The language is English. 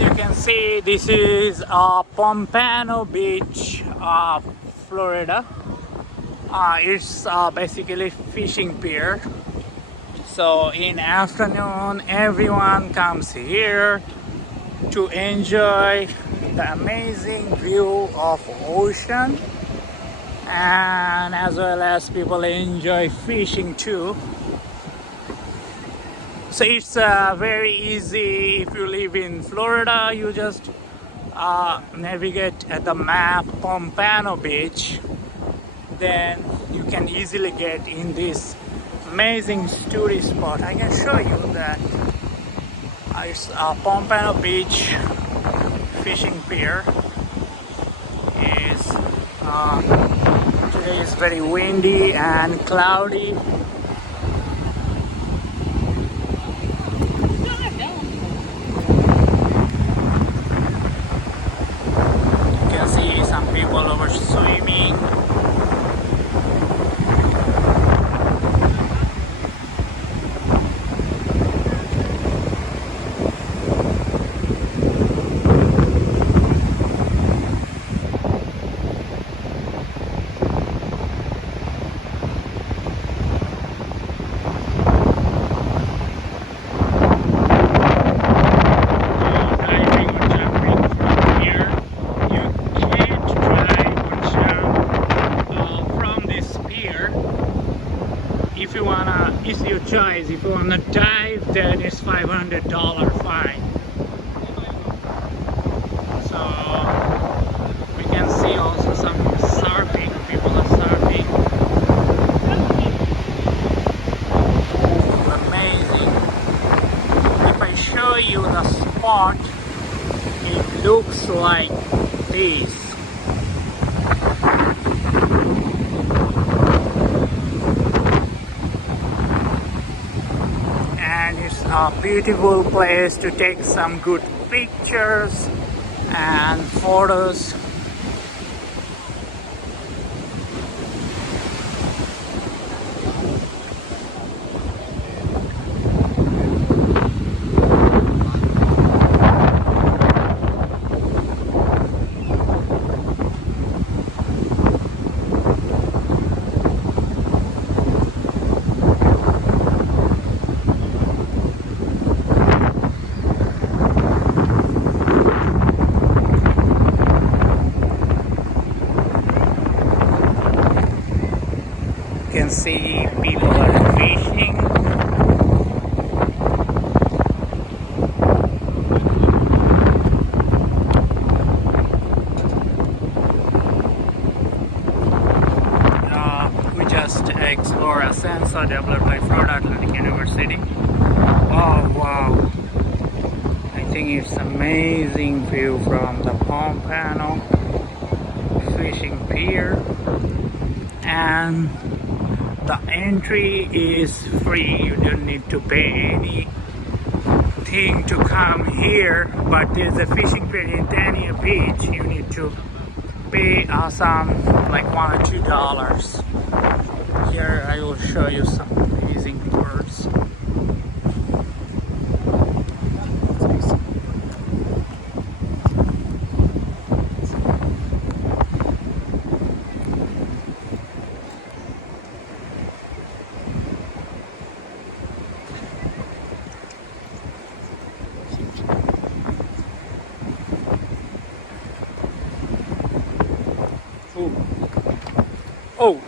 you can see, this is Pompano Beach, Florida. It's basically fishing pier. So in afternoon, everyone comes here to enjoy the amazing view of ocean, and as well as people enjoy fishing too. So it's very easy. If you live in Florida, you just navigate at the map Pompano Beach, then you can easily get in this amazing tourist spot. I can show you that it's Pompano Beach fishing pier. Is today is very windy and cloudy. You can see some people over swimming. If you wanna, it's your choice. If you wanna dive, then it's $500 fine. So we can see also some surfing. People are surfing. Amazing. If I show you the spot, it looks like this. It's a beautiful place to take some good pictures and photos. You can see people are fishing. We just explore a sensor developed by Florida Atlantic University. Oh wow! I think it's amazing view from the Pompano fishing pier, and the entry is free. You don't need to pay anything to come here, but there's a fishing pier in Dania Beach. You need to pay some like $1 or $2. Here I will show you some amazing birds. Oh,